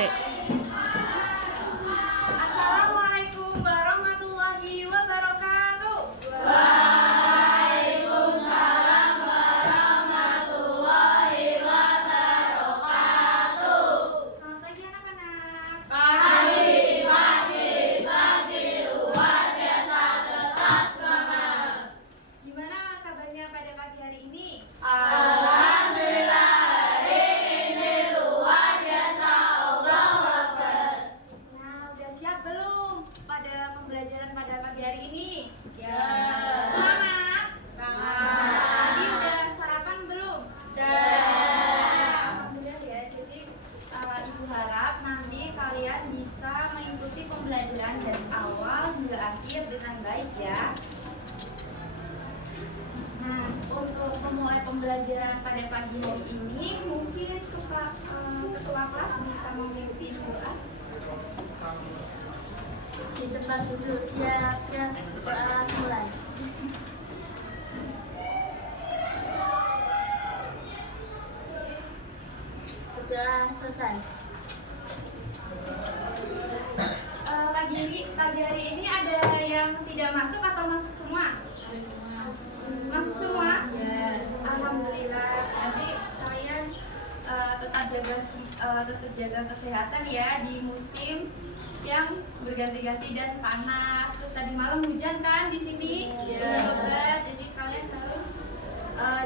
Assalamualaikum warahmatullahi wabarakatuh. Waalaikumsalam warahmatullahi wabarakatuh. Selamat pagi anak-anak. Pagi luar biasa, tetap semangat. Gimana kabarnya pada pagi hari ini? Alhamdulillah, hari ini luar biasa. Allahu Akbar. Nah, udah siap belum pada pembelajaran pada pagi hari ini? Ya. Semangat. Tadi udah sarapan belum? Alhamdulillah ya. Jadi Ibu harap nanti kalian bisa mengikuti pembelajaran dari awal hingga akhir dengan baik ya. Nah, untuk memulai pembelajaran pada pagi hari ini, mungkin ketua kelas bisa memimpin doa. Di tempat duduk siap-siap saat mulai. Berdoa selesai. Pagi hari ini ada yang tidak masuk atau masuk semua? Masuk semua? Alhamdulillah. Jadi kalian tetap jaga kesehatan ya di musim yang berganti-ganti dan panas. Terus tadi malam hujan kan di sini? Hujan lebat. Jadi kalian harus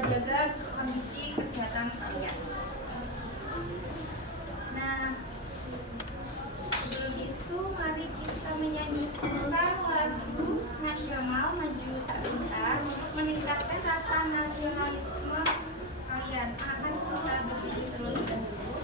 jaga kondisi kesehatan kalian. Nah, sebelum itu mari kita menyanyikan lagu nasional Maju Tak Gentar untuk meningkatkan rasa nasionalisme kalian. Anak-anak bisa berdiri terlebih dahulu.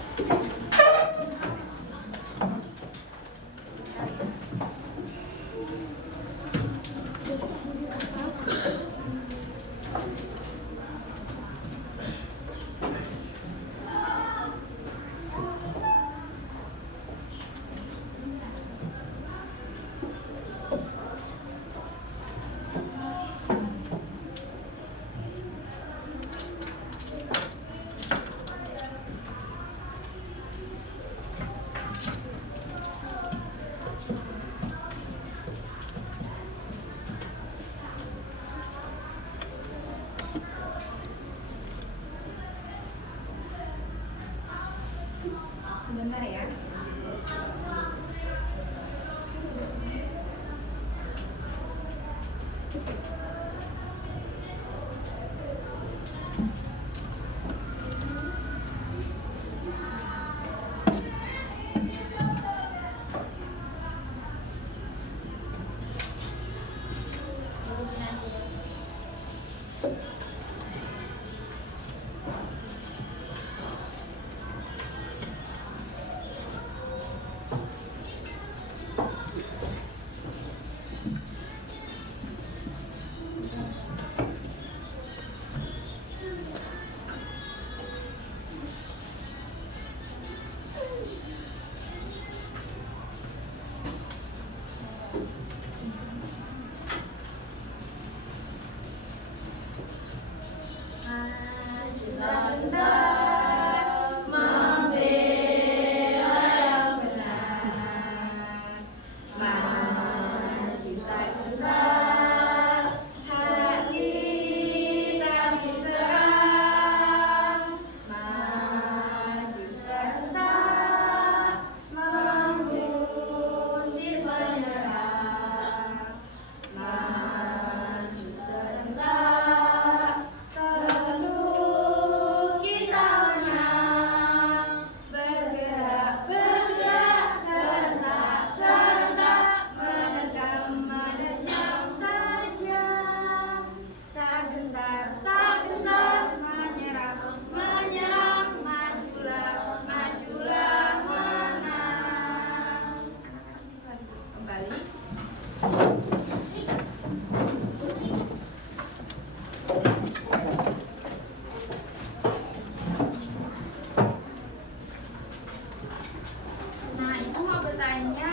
Sebentar ya.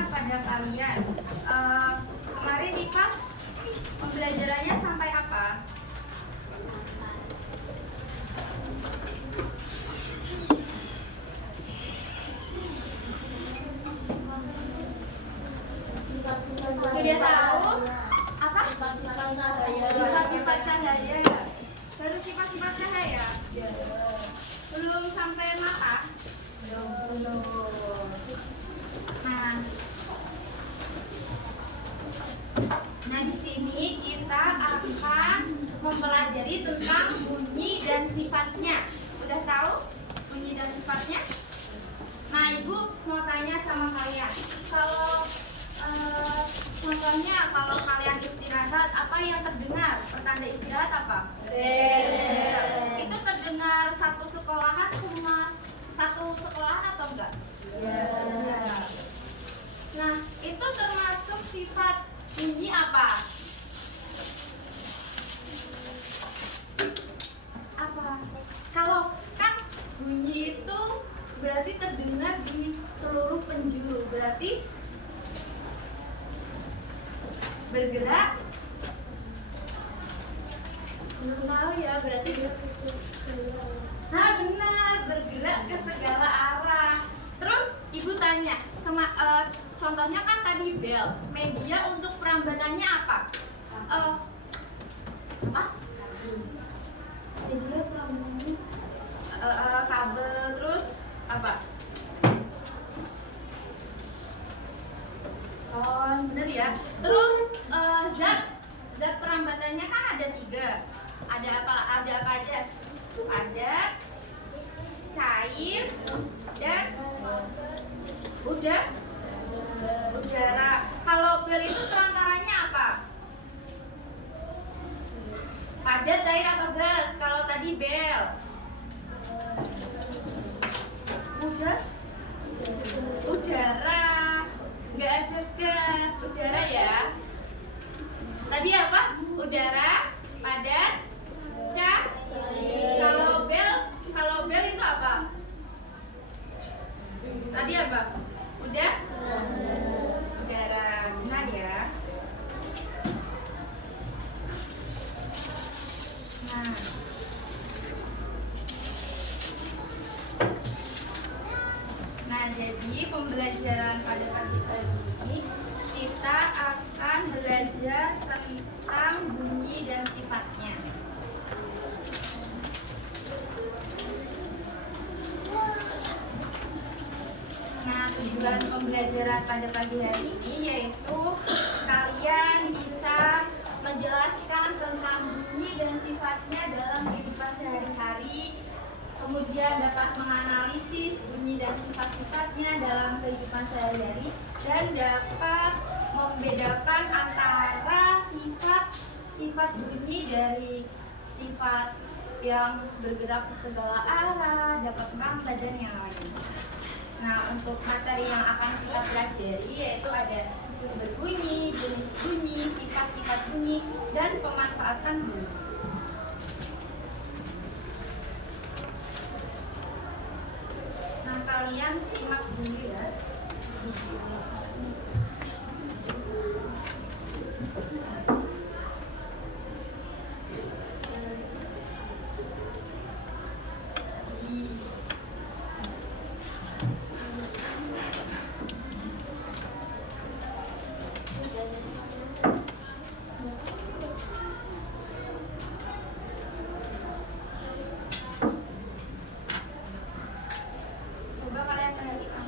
Pada kalian kemarin di pas pembelajarannya sampai apa? Udah tahu apa? Sifat-sifat cahaya. Sifat-sifat cahaya ya. Baru sifat-sifat cahaya. Belum sampai mata. Belum. Nah, di sini kita akan mempelajari tentang bunyi dan sifatnya. Udah tahu bunyi dan sifatnya? Nah, Ibu mau tanya sama kalian. Kalau contohnya kalau kalian istirahat, apa yang terdengar? Pertanda istirahat apa? Itu terdengar satu sekolahan semua satu sekolahan atau enggak? Iya. Nah, itu termasuk sifat bunyi apa? Apa? Kalau kan bunyi itu berarti terdengar di seluruh penjuru, berarti bergerak. Belum tahu ya, berarti nah benar, bergerak ke segala arah. Terus Ibu tanya, contohnya kan tadi bel, media untuk perambatannya apa? Media perambatannya kabel, terus apa? Sound, bener ya. Terus zat perambatannya kan ada 3. Ada apa aja? Ada cair dan udara. Kalau bel itu perantaranya apa? Padat, cair atau gas? Kalau tadi bel udara, nggak ada gas, udara ya. Tadi apa? Udara, padat, kalau bel itu apa? Tadi apa? Udara, benar ya. Nah, jadi pembelajaran pada pagi hari ini kita akan belajar tentang bunyi dan sifatnya. Nah, tujuan pembelajaran pada pagi hari ini yaitu kalian bisa menjelaskan tentang bunyi dan sifatnya dalam kehidupan sehari-hari, kemudian dapat menganalisis bunyi dan sifat-sifatnya dalam kehidupan sehari-hari, dan dapat membedakan antara sifat bunyi dari sifat yang bergerak ke segala arah, dapat merangkai dan yang lain. Nah, untuk materi yang akan kita pelajari yaitu ada sumber bunyi, jenis bunyi, sifat-sifat bunyi, dan pemanfaatan bunyi. Nah, kalian simak dulu ya video. Coba kalian perhatikan.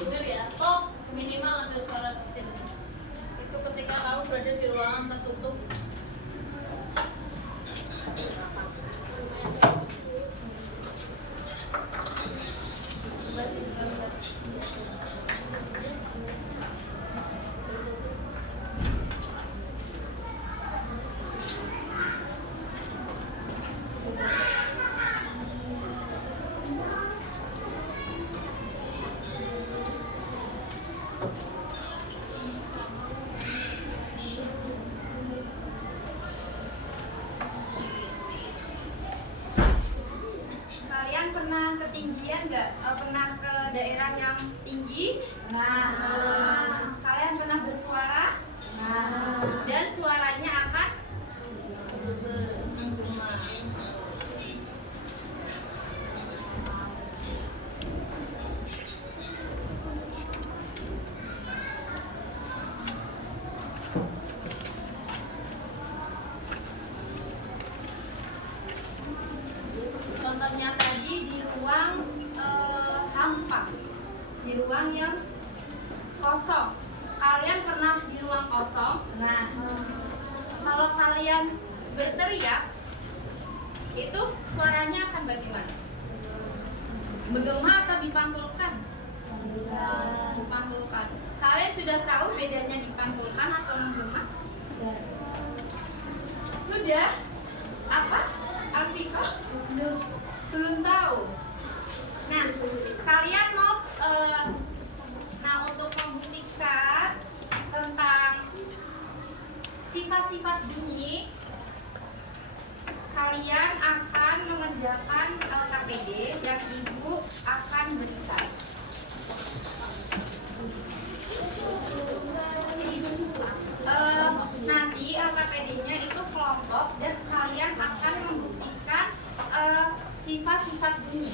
Dengar ya, kok minimal ada suara kecil. Itu ketika kamu berada di ruangan tertutup. Kalian pernah ketinggian nggak? Pernah ke daerah yang tinggi? Nah. Kalian pernah bersuara? Dan suaranya akan contohnya tadi di ruang hampa, di ruang yang kosong. Kalian pernah di ruang kosong? Nah, kalau kalian berteriak, itu suaranya akan bagaimana? Menggema atau dipantulkan? Dipantulkan. Kalian sudah tahu bedanya dipantulkan atau menggema? Sudah? Apa? Alfiko? Belum tahu. Nah, kalian mau untuk membuktikan tentang sifat-sifat bunyi, kalian akan mengerjakan LKPD yang ibu akan berikan. Nanti LKPD-nya itu kelompok dan kalian akan membuktikan sifat-sifat bunyi.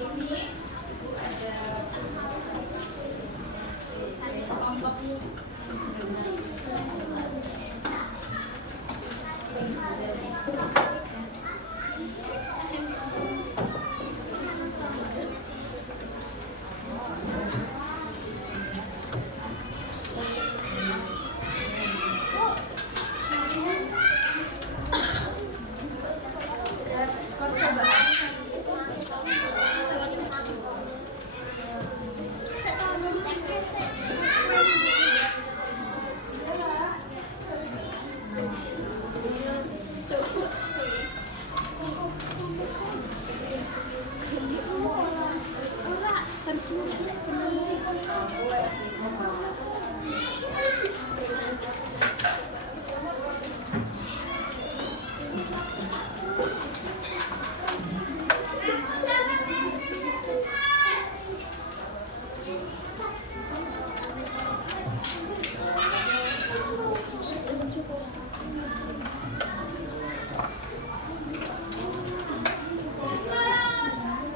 Ini ada kelompok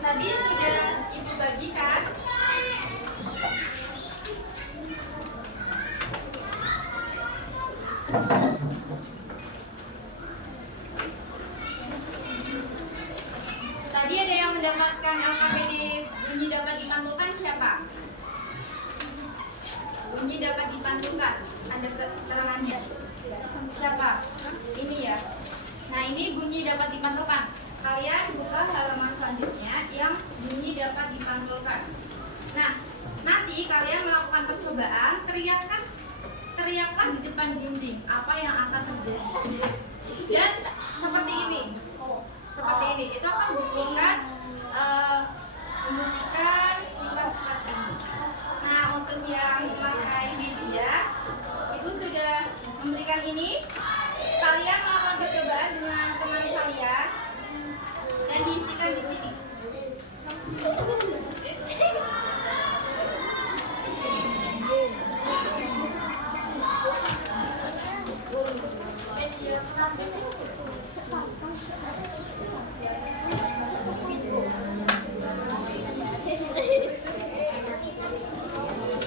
tadi sudah ibu bagikan. Tadi ada yang mendapatkan LKPD bunyi dapat dipantulkan siapa? Bunyi dapat dipantulkan. Ada keterangan siapa? Ini ya. Nah, ini bunyi dapat dipantulkan. Kalian buka halaman selanjutnya yang bunyi dapat dipantulkan. Nah, nanti kalian melakukan percobaan, teriakkan di depan dinding apa yang akan terjadi. Dan seperti ini, seperti ini. Itu akan membuktikan sifat-sifat ini. Nah, untuk yang memakai media itu sudah memberikan ini. Kalian melakukan percobaan dengan teman kalian dan diisikan di sini.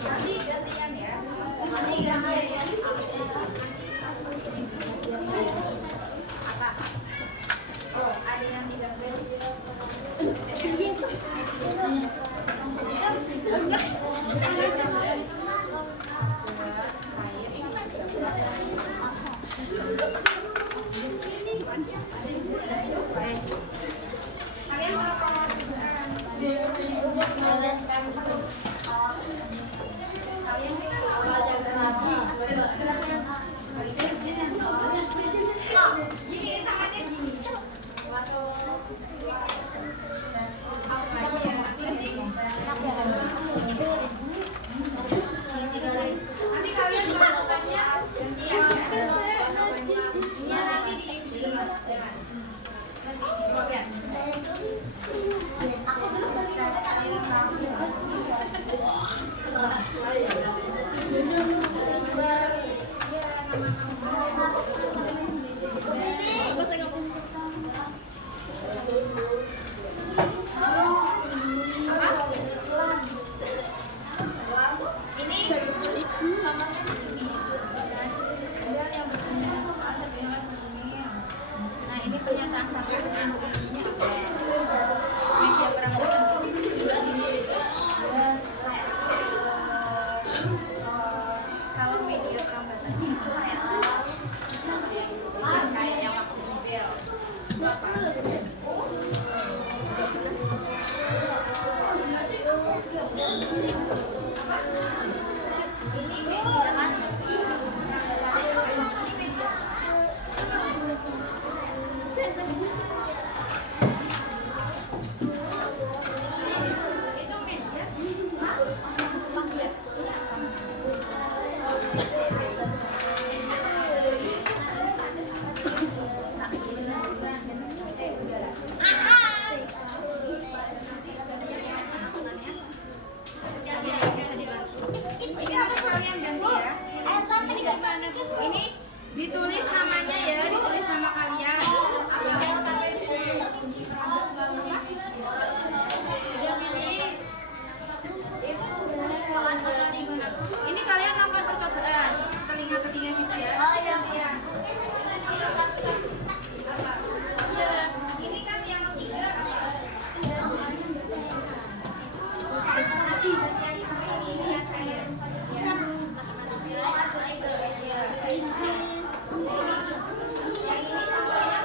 Nanti gantian ya. Nanti gantian ya. Apa? Oh, ada yang tidak gini tangannya gini. Nanti kalian melakukannya gantian. Ini nanti di sini. Nah, ini pernyataan satu media perang kalau media perambatannya itu kayak yang waktu di bel itu apa? Ini media kan? Itu media. Ini ditulis namanya ya, ditulis nama kalian. Ini kalian lakukan percobaan telinga-telinga gitu ya. Iya. Iya, ini kan yang tiga apa? Ini ya saya. Yang ini contohnya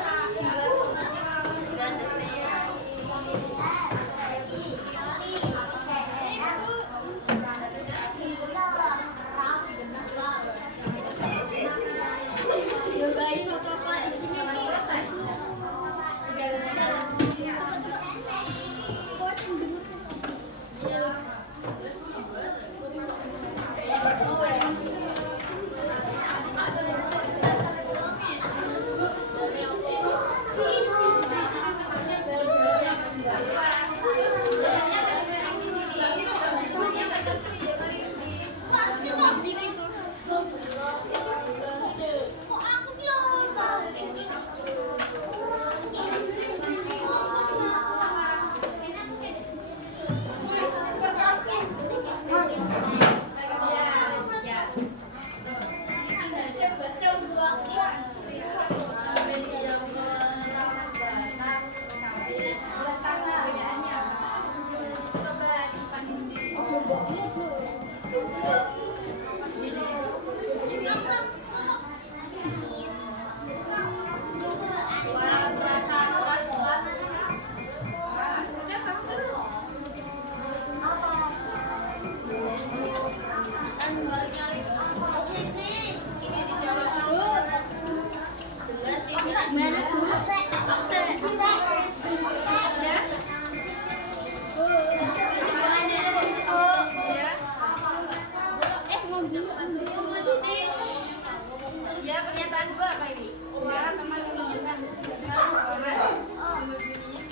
Ya, pernyataan dua apa ini? Suara teman menunjukkan suara. Sumber bunyinya.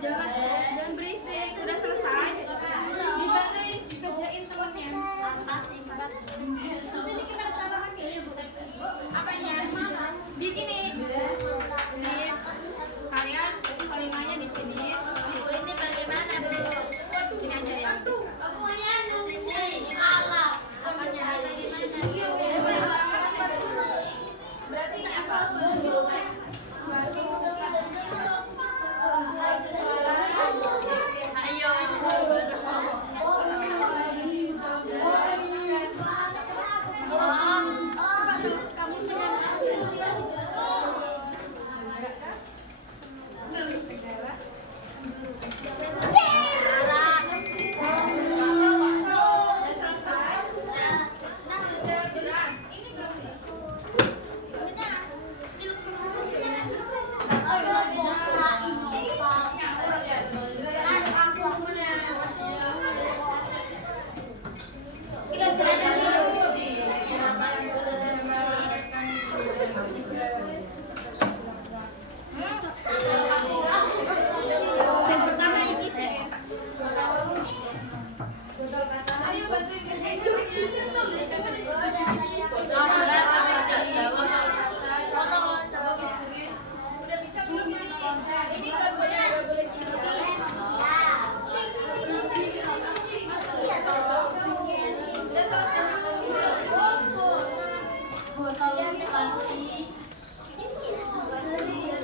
Jangan berisik, sudah selesai. Dibantuin kerjain temennya. Apanya? Di sini. Di kalian palinganya di sini. Ini bagaimana dulu? Ini aja yang berarti ini apa? Ayo bantuin kerjain udah bisa belum ini? Ini nggak boleh gini. Udah selesai belum?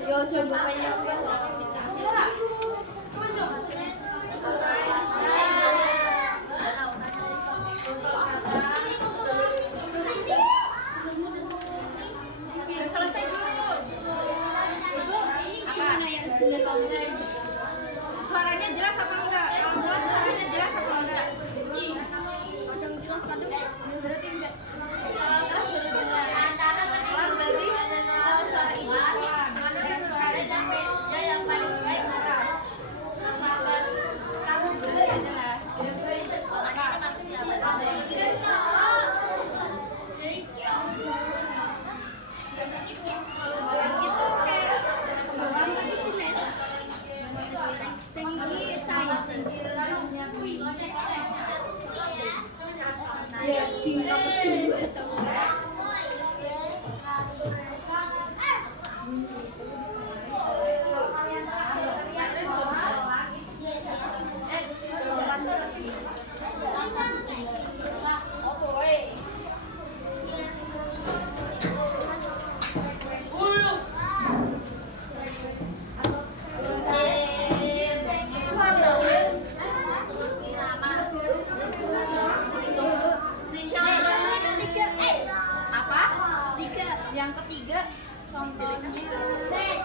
Yo coba Udah selesai belum? Suaranya jelas apa enggak? Kalau buat suaranya jelas apa enggak? kadang jelas kadang Berarti enggak. Kalau jelas baru jelas. Pelan berarti suara ibu pelan. Dan suara yang paling baik keras. Berarti ya jelas. gitu kayak orang tapi jelas sehingga cair ya di nomor 2 atau enggak Yang ketiga, contohnya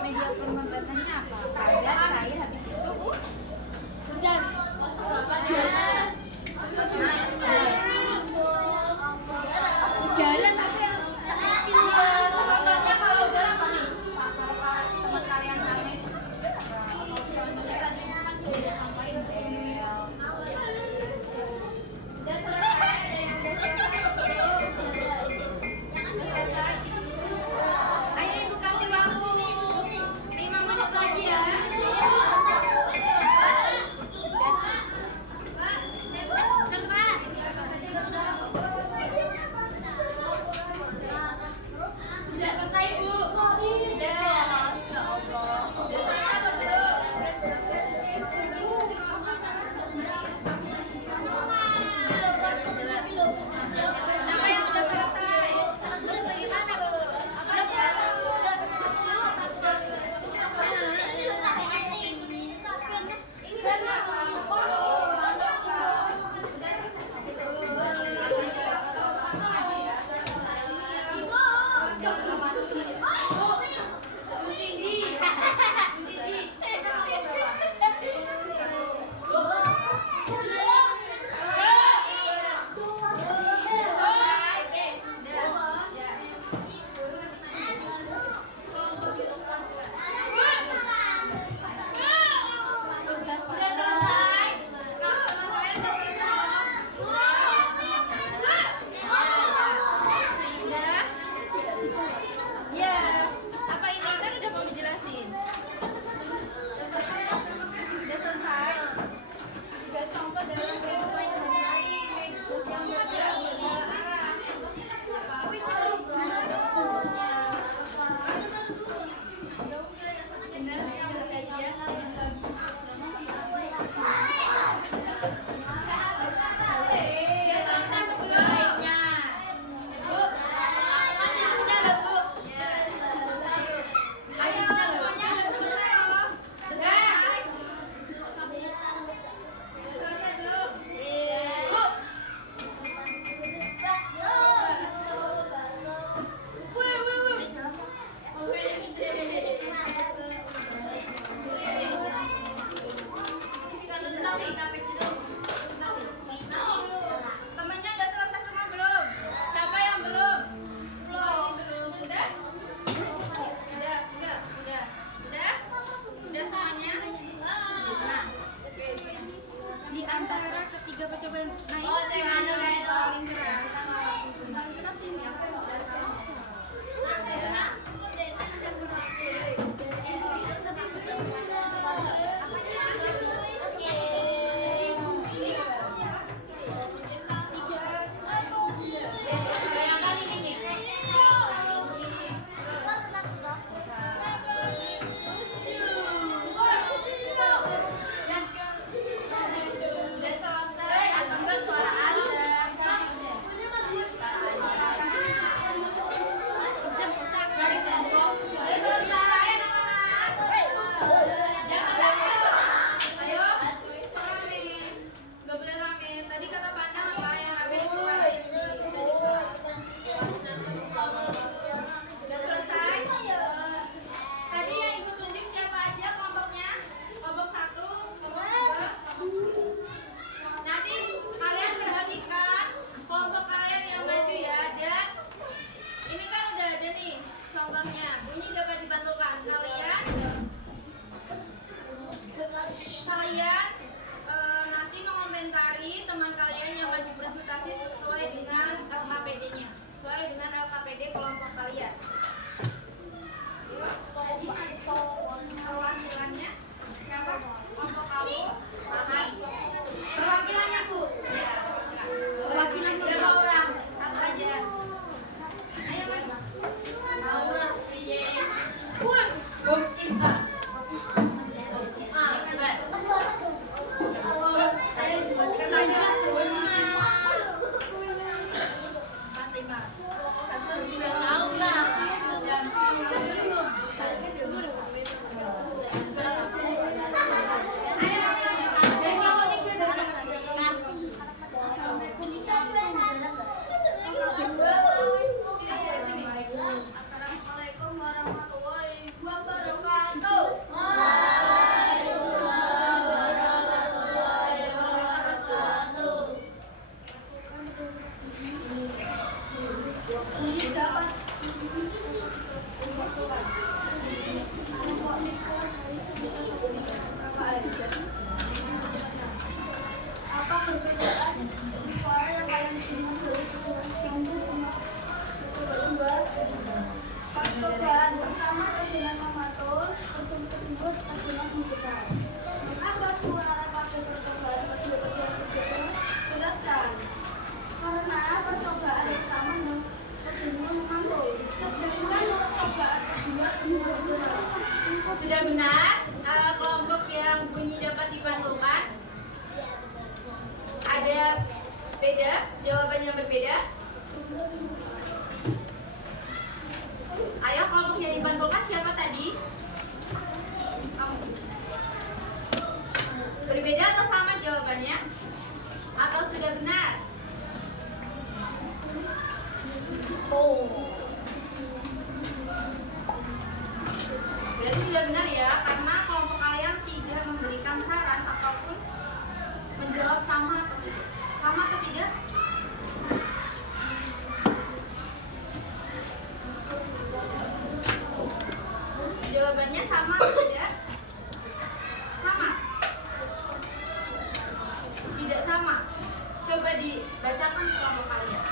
media pernapasannya apa? Padat, cair, habis itu hujan udara tapi contohnya. Bunyi dapat dipantulkan. Kalian nanti mengomentari teman kalian yang maju presentasi sesuai dengan LKPD-nya, sesuai dengan LKPD kelompok kalian. Jadi perwakilannya siapa? Kelompok kamu? Perwakilannya Bu? Ya, perwakilan berapa orang? Satu aja. Ayo Mas. Laura, Piye, Bun, Ipa. Assalamualaikum warahmatullahi wabarakatuh. Apa perbedaan suara yang kalian dengar dari percobaan pertama dengan mematul, percobaan kedua dengan membuka. Apa suara pada percobaan kedua? Jelaskan. Karena percobaan pertama kedua mematul, sedangkan percobaan kedua membuka. Sudah benar? Kelompok yang bunyi dapat dipantulkan? Ada beda? Jawabannya berbeda? Ayo kelompok yang dipantulkan siapa tadi? Kamu. Berbeda atau sama jawabannya? Atau sudah benar? Oh. Berarti sudah benar ya, karena kelompok kalian tidak memberikan saran ataupun menjawab sama atau tidak. Sama atau tidak? Jawabannya sama atau tidak? Sama? Tidak sama? Coba dibacakan kelompok kalian.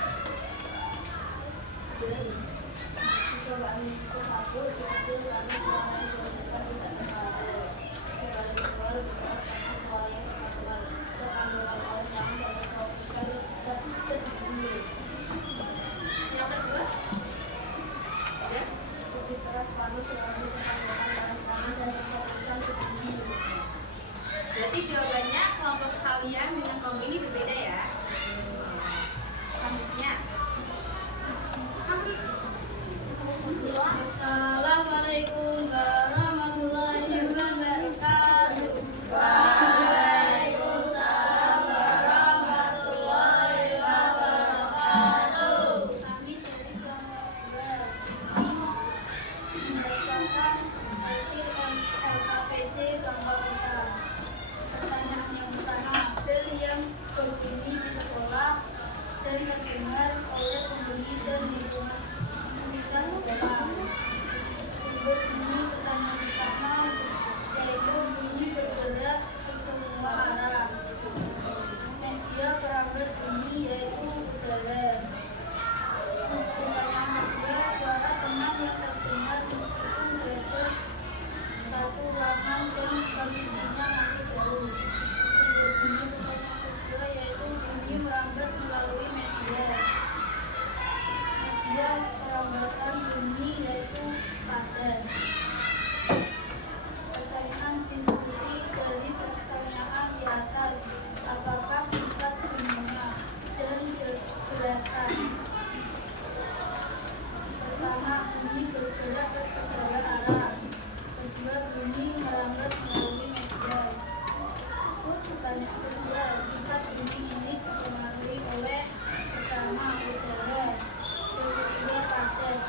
Yang kedua? Ya? Berarti jawabannya kelompok kalian dengan kelompok ini berbeda ya. Selanjutnya. Assalamualaikum warahmatullahi wabarakatuh. Waalaikumsalam warahmatullahi wabarakatuh. Kami dari kelompok membacakan hasil LKPD kelompok kita. Pertanyaan yang pertama, bel yang berbunyi di sekolah dan terdengar oleh penghuni dan lingkungan sekitar sekolah. Sumber bunyi pertanyaan pertama yaitu bunyi bergerak ke semua arah. Media perambat bunyi yaitu udara. Pertanyaan kedua, suara teman yang terdengar meskipun berada satu ruangan dan posisinya masih jauh. Sumber bunyi pertanyaan kedua yaitu bunyi merambat melalui media. Media perambatan bunyi yaitu padat. Pertanyaan diskusi dari pertanyaan di atas, apakah sifat bunyinya dan jelaskan. Pertama, bunyi bergerak ke segala arah. Kedua, bunyi merambat melalui media. Pertanyaan kedua, sifat bunyi ini dipengaruhi oleh pertama udara, yang kedua padat.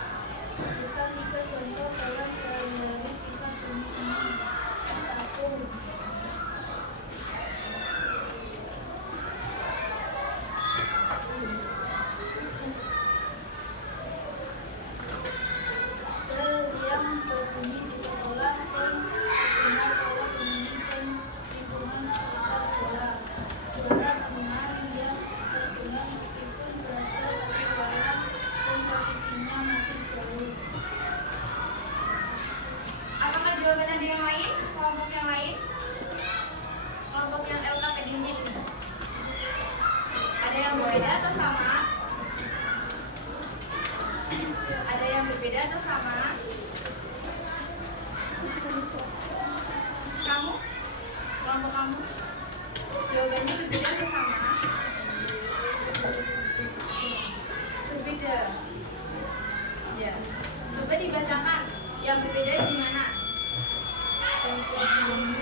Berikan 3 contoh dalam sehari-hari sifat bunyi ini. 1. Yang berbeda di mana? Orang lain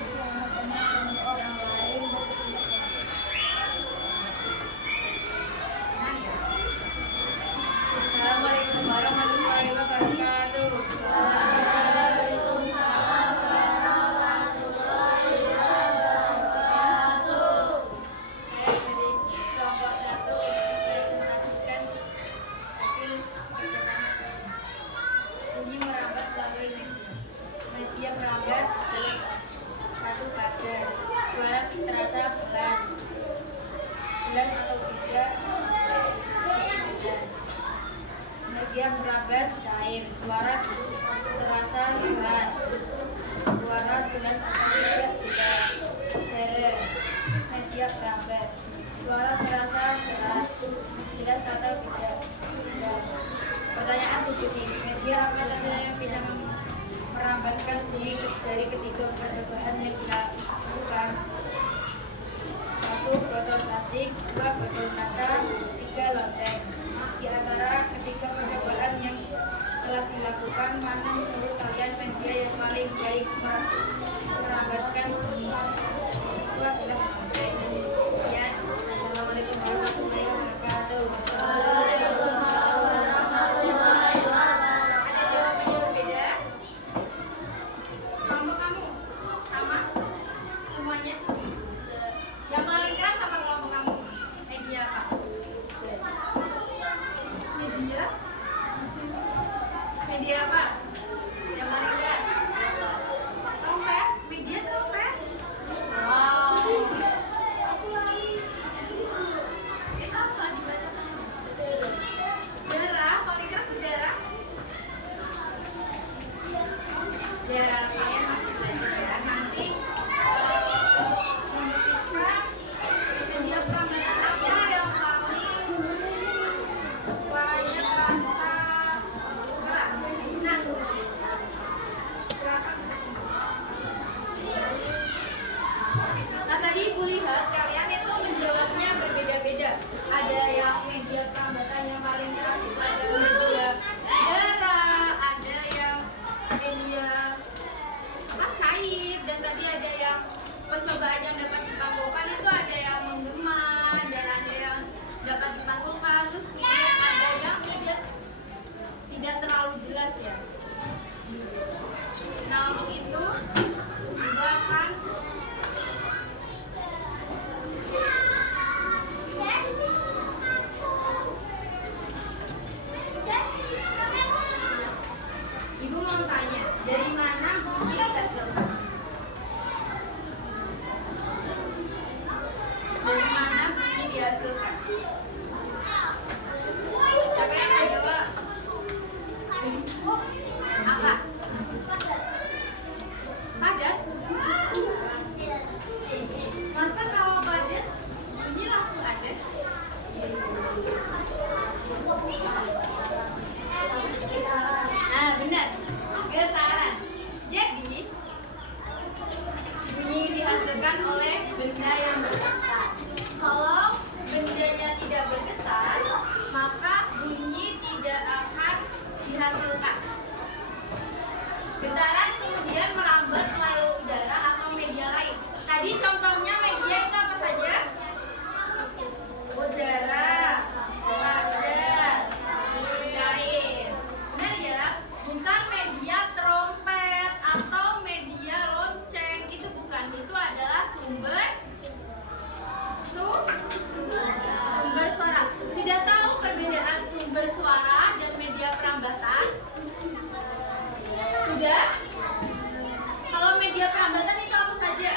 Assalamualaikum warahmatullahi wabarakatuh. Waalaikumsalam warahmatullahi wabarakatuh. Saya dari kelompok 1 mempresentasikan hasil percetakan. Bunyi merambat melalui media merambat. 1 pagar. Suara terasa bulat. Bulat atau tidak? Media merambat cair, suara terasa keras, suara jelas atau tidak jelas. Dere, media merambat, suara terasa keras, jelas atau tidak jelas. Pertanyaan khusus ini, media apa saja yang bisa merambatkan bunyi dari ketiga percobaan yang dilakukan? 1. Botol plastik, 2. Botol kaca, 3. Lonteng. Di antara ketiga percobaan yang telah dilakukan, mana menurut kalian media yang paling baik merambatkan bunyi? Itu adalah lonteng. Ya, Assalamualaikum warahmatullahi wabarakatuh. Waalaikumsalam warahmatullahi wabarakatuh. Ada jawaban yang berbeda? Kelompok kamu sama? Semuanya? Yang paling keras apa kelompok kamu? Media apa? Media? Media apa? Yang paling keras? Trompet? Media trompet? Wow. Itu apa dibacakan? Darah, paling keras udara? Ya, kalian masih belajar ya. Nanti membuktikan media perambatan apa yang paling suaranya terasa keras. Nah, silakan. Nah, tadi Ibu lihat kalian itu menjawabnya berbeda-beda. Ada yang media perambatan yang paling keras itu ada media darah, ada yang media cair, dan tadi ada yang percobaan yang dapat dipantulkan itu ada yang menggema dan ada yang dapat dipantulkan, terus kemudian ada yang tidak terlalu jelas ya. Nah, untuk itu kita akan Ibu mau tanya, dari mana bunyi dihasilkan? Dari mana bunyi dihasilkan? Siapa yang mau jawab? Apa? Padat? Masa kalau padat bunyi langsung ada? Nah, benar. Getaran. Jadi, bunyi dihasilkan oleh benda yang bergetar. Kalau bendanya tidak bergetar, maka bunyi tidak akan dihasilkan. Getaran kemudian merambat melalui udara atau media lain. Tadi contohnya media itu apa saja? Udara, padat, cair. Benar ya? Bukan media trompet atau media lonceng. Itu bukan. Itu adalah sumber suara. Sudah tahu perbedaan sumber suara dan media perambatan? Sudah? Kalau media perambatan itu apa saja?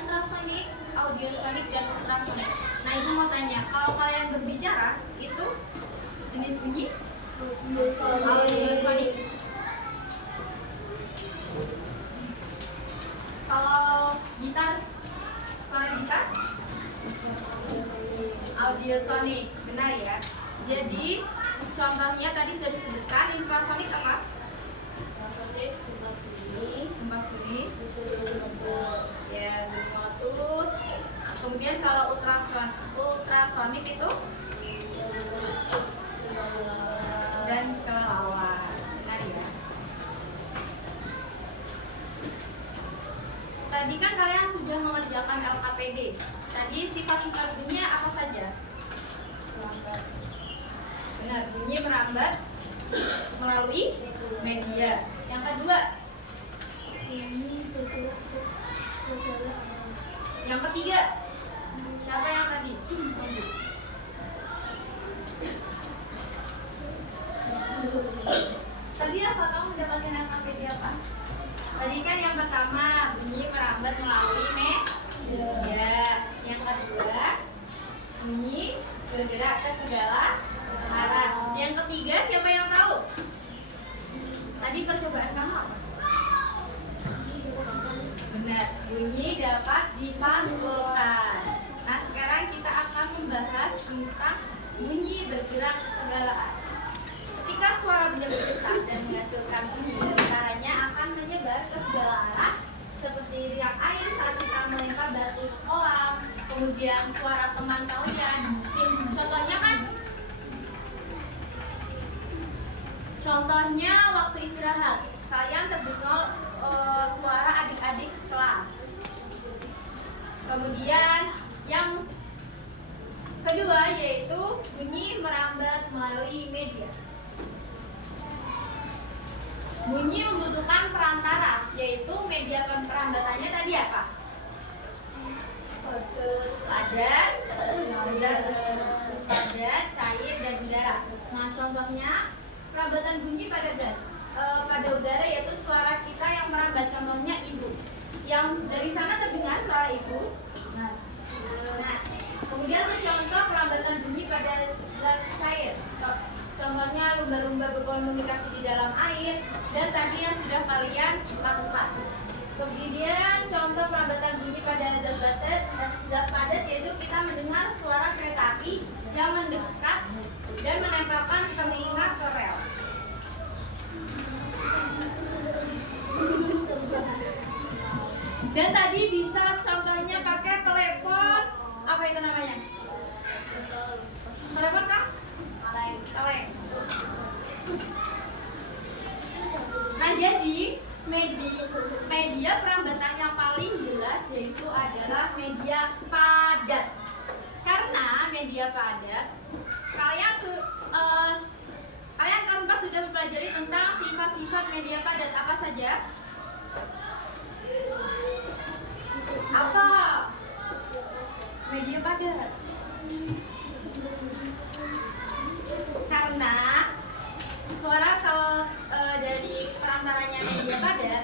intrasonik, audiosonik, dan ultrasonik. Nah, ibu mau tanya, kalau kalian berbicara itu jenis bunyi audiosonik. Kalau gitar, suara gitar audiosonik, benar ya. Jadi contohnya tadi sudah disebutkan. Infrasonik apa? Tempat bunyi ya, meletus. Kemudian kalau ultrasonik itu dan kelelawar, benar ya. Tadi kan kalian sudah mengerjakan LKPD. Tadi sifat-sifat bunyi apa saja? Benar, bunyi merambat melalui media. Yang kedua, Bunyi bergerak ke segala arah. yang ketiga, siapa yang tadi? Tadi apa kamu mendapatkan LKPD apa? Tadi kan yang pertama bunyi merambat melalui media. Yang kedua, bunyi bergerak ke segala arah. Yang ketiga, siapa yang tahu? Tadi percobaan kamu apa? Benar, bunyi dapat dipantulkan. Nah, sekarang kita akan membahas tentang bunyi bergerak ke segala arah. Ketika suara benda bergetar dan menghasilkan bunyi, getarannya akan menyebar ke segala arah, seperti riak air saat kita melempar batu ke kolam. Kemudian suara teman kalian, contohnya waktu istirahat, kalian terdengar suara adik-adik kelas. Kemudian yang kedua yaitu bunyi merambat melalui media. Bunyi membutuhkan perantara, yaitu media perambatannya tadi apa? Padat, cair, dan udara. Nah, contohnya perambatan bunyi pada gas, pada udara yaitu suara kita yang merambat. Contohnya ibu, yang dari sana terdengar suara ibu. Nah, kemudian untuk contoh perambatan bunyi pada zat cair. Contohnya lumba-lumba berkomunikasi di dalam air, dan tadi yang sudah kalian lakukan. Kemudian contoh perambatan bunyi pada zat padat yaitu kita mendengar suara kereta api yang mendekat dan menempelkan telinga ke rel. Dan tadi bisa contohnya pakai telepon, apa itu namanya? Telepon kah? Kaleng. Nah, jadi media perambatan yang paling jelas yaitu adalah media padat. Karena media padat, kalian kelas 4 sudah mempelajari tentang sifat-sifat media padat. Apa saja? Apa media padat? Karena suara kalau dari perantaranya media padat,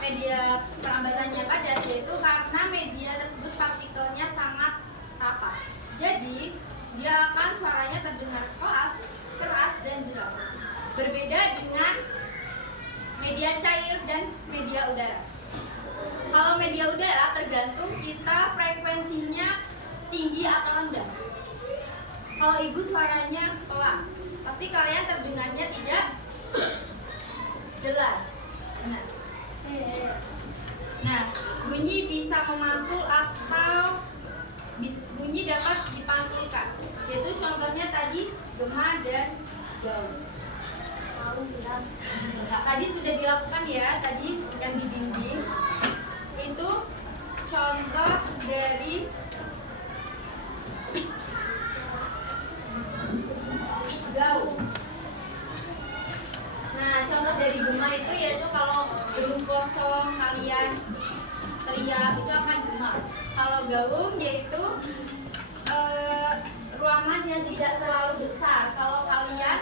media perambatannya padat, yaitu karena media tersebut partikelnya sangat rapat. Jadi dia akan suaranya terdengar keras dan jelas. Berbeda dengan media cair dan media udara. Kalau media udara tergantung kita frekuensinya tinggi atau rendah. Kalau ibu suaranya pelan, pasti kalian terdengarnya tidak jelas. Nah, bunyi bisa memantul atau bunyi dapat dipantulkan. Yaitu contohnya tadi gema dan gaung. Tadi sudah dilakukan ya, tadi yang di dinding. Itu contoh dari gaung. Nah, contoh dari gema itu yaitu kalau gedung kosong kalian teriak itu akan gema. Kalau gaung yaitu ruangan yang tidak terlalu besar. Kalau kalian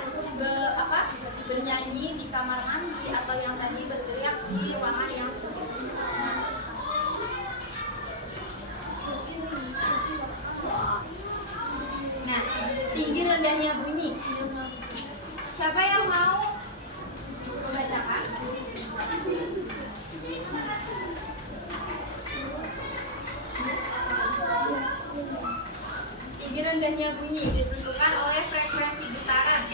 bernyanyi di kamar mandi atau yang tadi berteriak di ruangan yang sempit. tinggi rendahnya bunyi. Siapa yang mau membacakan? Tinggi rendahnya bunyi ditentukan oleh frekuensi getaran,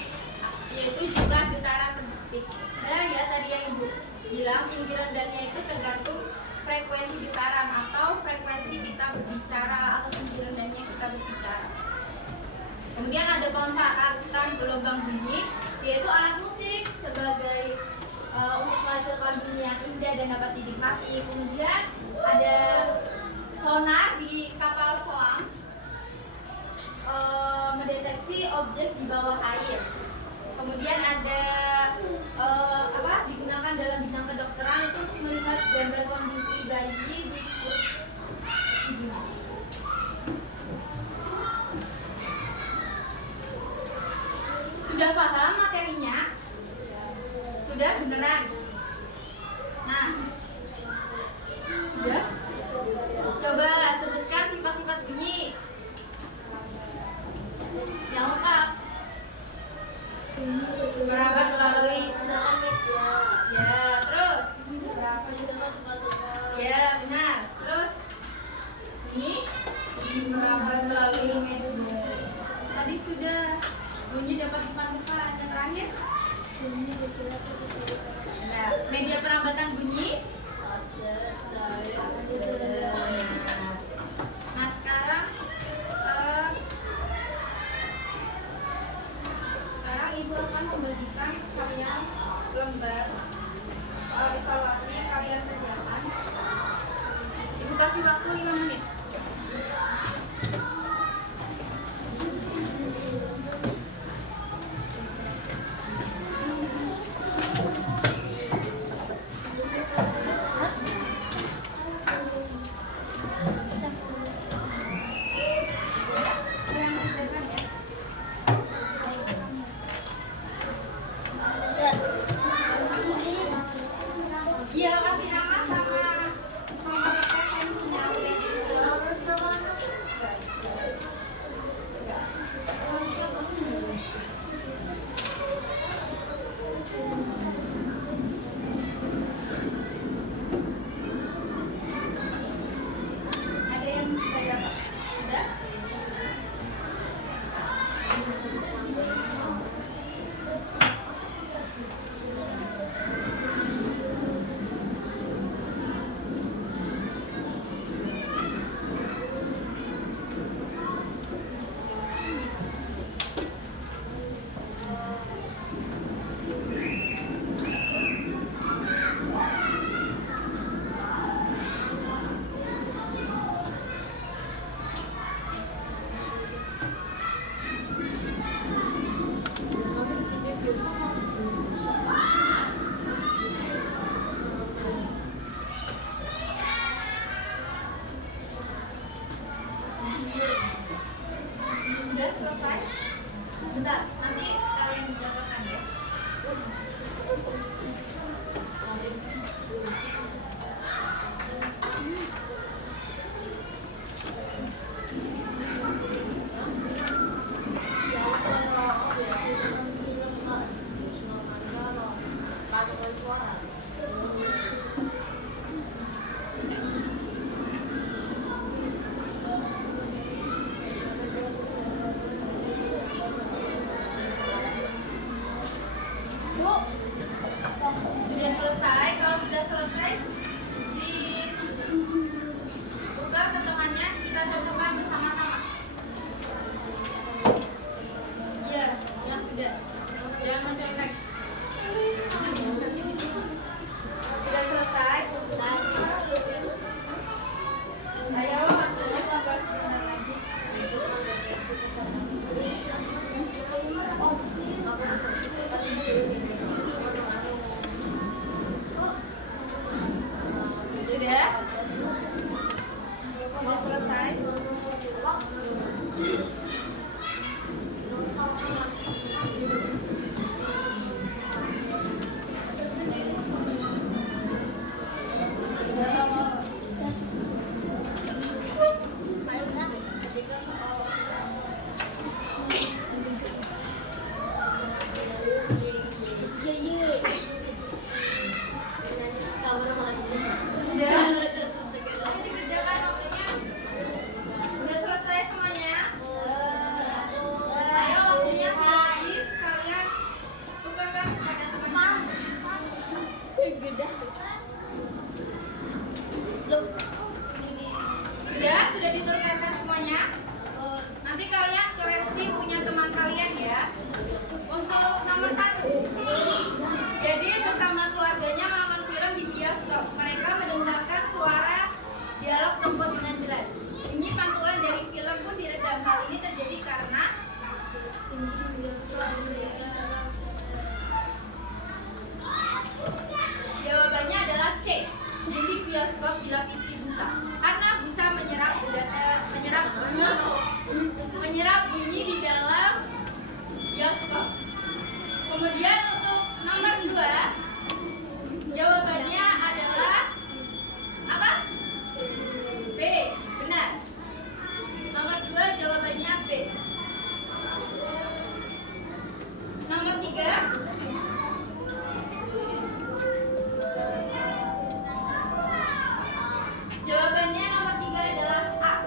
yaitu jumlah getaran per detik. Benar ya tadi yang Ibu bilang, tinggi rendahnya itu tergantung frekuensi getaran atau frekuensi kita berbicara atau tinggi rendahnya kita berbicara. Kemudian ada pemanfaatan gelombang bunyi, yaitu alat musik sebagai untuk menghasilkan bunyi yang indah dan dapat dinikmati. Kemudian ada sonar di kapal selam, mendeteksi objek di bawah air. Kemudian ada digunakan dalam bidang kedokteran itu untuk melihat gambar kondisi bayi di perut ibunya. Sudah paham materinya? Sudah beneran? Nah, sudah? Coba sebutkan sifat-sifat bunyi yang lengkap. Merambat melalui ya, terus ya, benar. Terus ini merambat melalui media. Tadi sudah. Bunyi dapat dipantulkan. Yang terakhir nah, media perambatan bunyi. Nah, sekarang Ibu akan membagikan kalian lembar soal evaluasi kalian kerjakan. Ibu kasih waktu 5 menit. Iya, kasih nama sama nomor referensinya udah gitu. Ada yang berapa? Udah? Sudah selesai? Bentar, nanti sekalian dicatatkan ya. Bu, sudah selesai. Kalau sudah selesai, ditukar ke temannya, kita cocokkan bersama-sama. Iya, yang sudah. Jangan mencontek. Sudah selesai. Ayo, waktunya tinggal sebentar lagi. Sudah? Sudah selesai? berkaitan semuanya? Nanti kalian koreksi punya teman kalian ya. Untuk nomor 1, jadi bersama keluarganya menonton film di bioskop. Mereka mendengarkan suara dialog tempo dengan jelas. Bunyi pantulan dari film pun diredam. Hal ini terjadi karena jawabannya adalah C. Dinding bioskop dilapisi busa. Karena busa menyerap bunyi di dalam bioskop. Kemudian untuk nomor 2, jawabannya adalah apa? B. Benar. Nomor 2 jawabannya B. Nomor 3, jawabannya nomor 3 adalah A.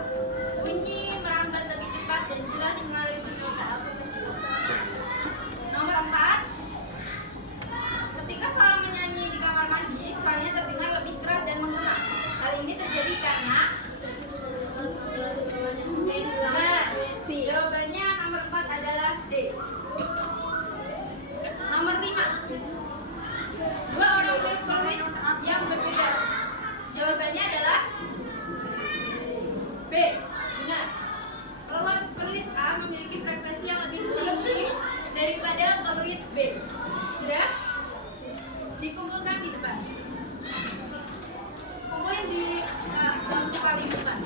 Bunyi merambat lebih cepat dan jelas melalui besi. Nomor 4, ketika seorang menyanyi di kamar mandi, suaranya terdengar lebih keras dan menggema. Hal ini terjadi karena benar. Jawabannya nomor 4 adalah D. Nomor 5, 2 orang peluit yang berbeda. Jawabannya adalah B. Benar. Peluit A memiliki frekuensi yang lebih tinggi daripada peluit B. Sudah? Dikumpulkan di depan. Kumpulin di bangku paling depan.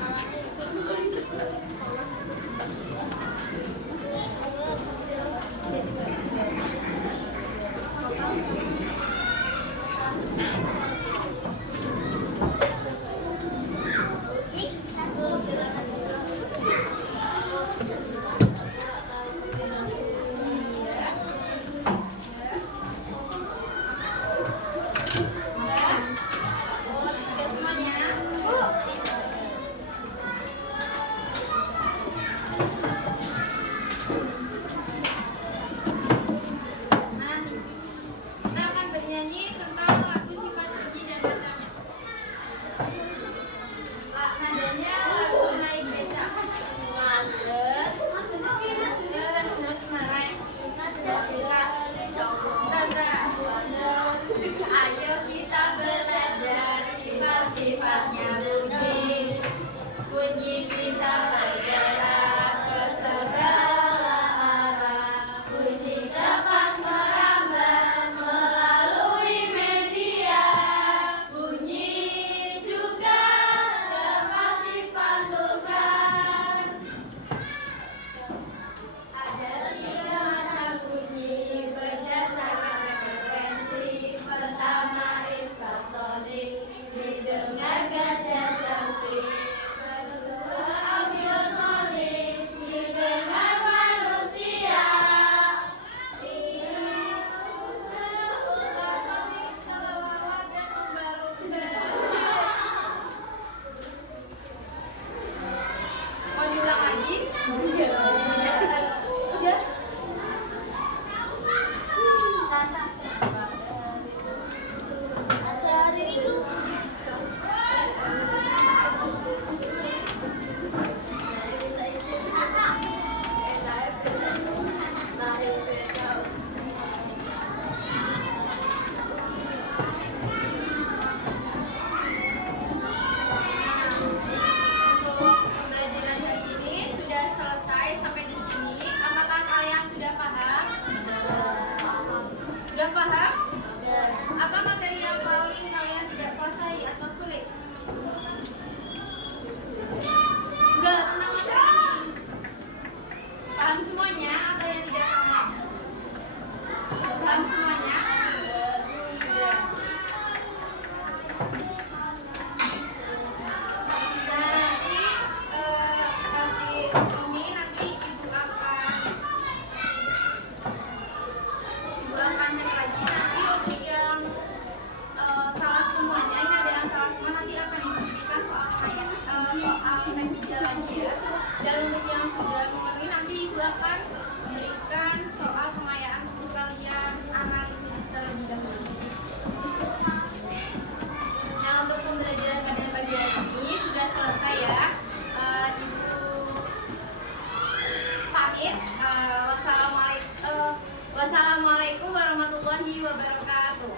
Ibu Wassalamualaikum warahmatullahi wabarakatuh.